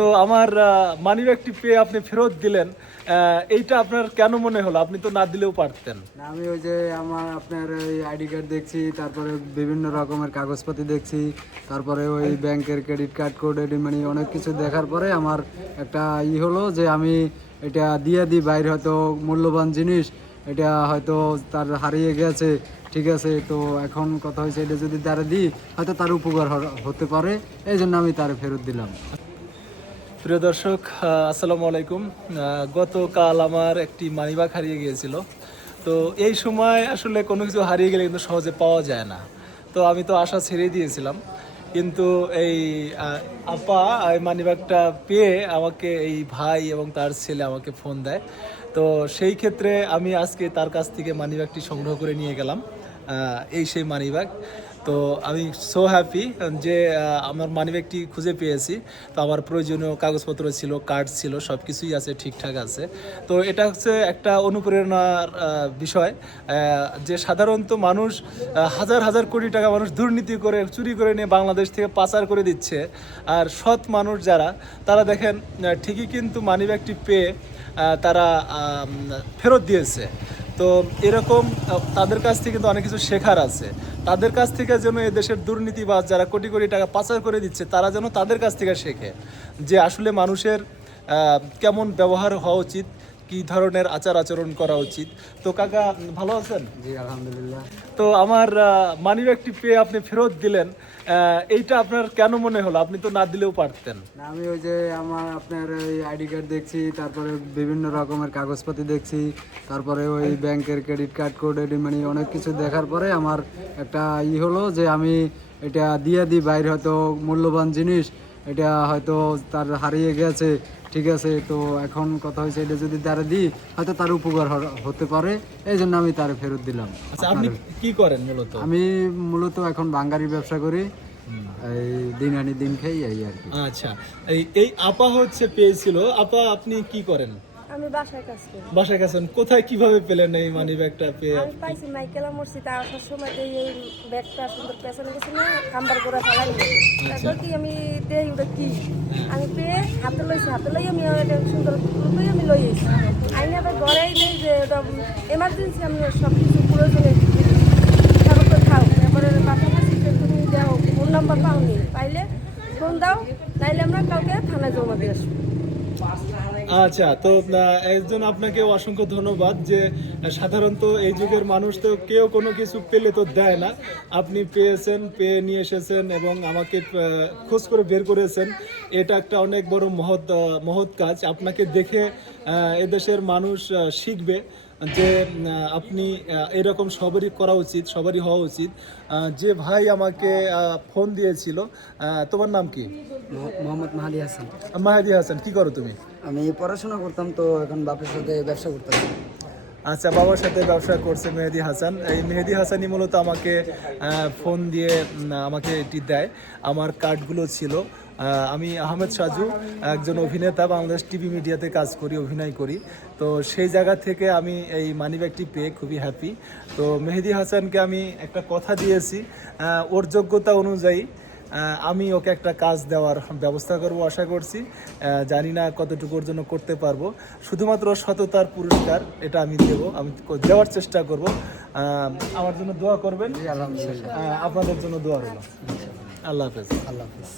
তো আমার মানিব্যাগটি পেয়ে আপনি ফেরত দিলেন, এইটা আপনার কেন মনে হলো? আপনি তো না দিলেও পারতেন। না, আমি ওই যে আমার আপনার ওই আইডি কার্ড দেখছি, তারপরে বিভিন্ন রকমের কাগজপাতি দেখছি, তারপরে ওই ব্যাংকের ক্রেডিট কার্ড কোড মানে অনেক কিছু দেখার পরে আমার একটা হলো যে আমি এটা দিয়ে দিই। বাইরে হয়তো মূল্যবান জিনিস, এটা হয়তো তার হারিয়ে গেছে, ঠিক আছে। তো এখন কথা হয়েছে এটা যদি তারা দিই হয়তো তার উপকার হতে পারে, এই জন্য আমি তার ফেরত দিলাম। প্রিয় দর্শক, আসসালামু আলাইকুম। গতকাল আমার একটি মানিব্যাগ হারিয়ে গিয়েছিল। তো এই সময় আসলে কোনো কিছু হারিয়ে গেলে কিন্তু সহজে পাওয়া যায় না। তো আমি তো আশা ছেড়েই দিয়েছিলাম, কিন্তু এই আপা এই মানিব্যাগটা পেয়ে আমাকে এই ভাই এবং তার ছেলে আমাকে ফোন দেয়। তো সেই ক্ষেত্রে আমি আজকে তার কাছ থেকে মানিব্যাগটি সংগ্রহ করে নিয়ে গেলাম। এই সেই মানিব্যাগ। তো আমি সো হ্যাপি যে আমার মানিব্যাগটি খুঁজে পেয়েছি। তো আমার প্রয়োজনীয় কাগজপত্র ছিল, কার্ড ছিল, সব কিছুই আছে, ঠিকঠাক আছে। তো এটা হচ্ছে একটা অনুপ্রেরণার বিষয়, যে সাধারণত মানুষ হাজার হাজার কোটি টাকা মানুষ দুর্নীতি করে চুরি করে নিয়ে বাংলাদেশ থেকে পাচার করে দিচ্ছে। আর সৎ মানুষ যারা, তারা দেখেন ঠিকই কিন্তু মানিব্যাগটি পেয়ে তারা ফেরত দিয়েছে। তো এরকম তাদের কাছ থেকে কিন্তু অনেক কিছু শেখার আছে। তাদের কাছ থেকে যেন এই দেশের দুর্নীতিবাজ যারা কোটি কোটি টাকা পাচার করে দিচ্ছে, তারা যেন তাদের কাছ থেকে শেখে যে আসলে মানুষের কেমন ব্যবহার হওয়া উচিত, কী ধরনের আচার আচরণ করা উচিত। তো কাকা ভালো আছেন? জি, আলহামদুলিল্লাহ। তো আমার মানিব্যাগটি পেয়ে আপনি ফেরত দিলেন, এইটা আপনার কেন মনে হলো? আপনি তো না দিলেও পারতেন। না, আমি ওই যে আমার আপনার ওই আইডি কার্ড দেখছি, তারপরে বিভিন্ন রকমের কাগজপাতি দেখছি, তারপরে ওই ব্যাংকের ক্রেডিট কার্ড কোড মানে অনেক কিছু দেখার পরে আমার একটা হলো যে আমি এটা দিয়ে দিই। বাইরে হয়তো মূল্যবান জিনিস, এটা হয়তো তার হারিয়ে গেছে, ঠিক আছে। তো এখন কথা হয়েছে এটা যদি তারা দিই হয়তো তার উপকার হতে পারে, এই জন্য আমি তার ফেরত দিলাম। আচ্ছা, আপনি কি করেন মূলত? আমি মূলত এখন বাঙ্গারির ব্যবসা করি, এই দিন আনি দিন খাই, এই আর কি। আচ্ছা, এই এই আপা হচ্ছে পেয়েছিল। আপা, আপনি কি করেন? আমি বাসায় কাজ করি। বাসায় গেছেন? কোথায় কিভাবে পেলেন এই মানি ব্যাগটা পেয়ে? আমি পাইছি মাইকেলা মসজিদে আসার সময় এই ব্যাগটা সুন্দর পেছনে গেছে না, খাম্বার করে ফেলাই তারপর কি আমি দেই ওটা কি আমি পেয়ে হাতে লইছি, হাতে লই আমি এটা সুন্দর করে আমি লই এসেছি। আইনে আবার ঘরে নেই যে ওটা এমার্জেন্সি, আমি সব কিছু প্রয়োজনে তারপর খাও। তারপরে বাসা বলছি যে তুমি যাও, ফোন নাম্বার পাওনি, পাইলে ফোন দাও, নাইলে আমরা কালকে থানায় জমা দিয়ে আসবো। আচ্ছা, তো একজন আপনাকে অসংখ্য ধন্যবাদ যে সাধারণত এই যুগের মানুষ তো কেউ কোনো কিছু পেলে তো দেয় না। আপনি পেয়েছেন, পেয়ে নিয়ে এসেছেন এবং আমাকে খোঁজ করে বের করেছেন। এটা একটা অনেক বড় মহৎ কাজ। আপনাকে দেখে এদেশের মানুষ শিখবে যে আপনি এরকম সবারই করা উচিত, সবারই হওয়া উচিত। যে ভাই আমাকে ফোন দিয়েছিল, তোমার নাম কি? মোহাম্মদ মাহাদি হাসান। মাহাদি হাসান। কি করো তুমি? আমি পড়াশোনা করতাম, তো এখন বাপের সাথে ব্যবসা করতাম। আচ্ছা, বাবার সাথে ব্যবসা করছে মেহেদি হাসান। এই মেহেদি হাসানই মূলত আমাকে ফোন দিয়ে আমাকে এটি দেয়। আমার কার্ডগুলো ছিল। আমি আহমেদ সাজু, একজন অভিনেতা, বাংলাদেশ টিভি মিডিয়াতে কাজ করি, অভিনয় করি। তো সেই জায়গা থেকে আমি এই মানিব্যাগটি পেয়ে খুবই হ্যাপি। তো মেহেদি হাসানকে আমি একটা কথা দিয়েছি, ওর যোগ্যতা অনুযায়ী আমি ওকে একটা কাজ দেওয়ার ব্যবস্থা করব আশা করছি। জানি না কতটুকুর জন্য করতে পারবো। শুধুমাত্র সততার পুরস্কার এটা আমি দেবো, আমি দেওয়ার চেষ্টা করব। আমার জন্য দোয়া করবেন। আলহামদুলিল্লাহ। আপনাদের জন্য দোয়া রইল। আল্লাহ হাফেজ। আল্লাহ হাফিজ।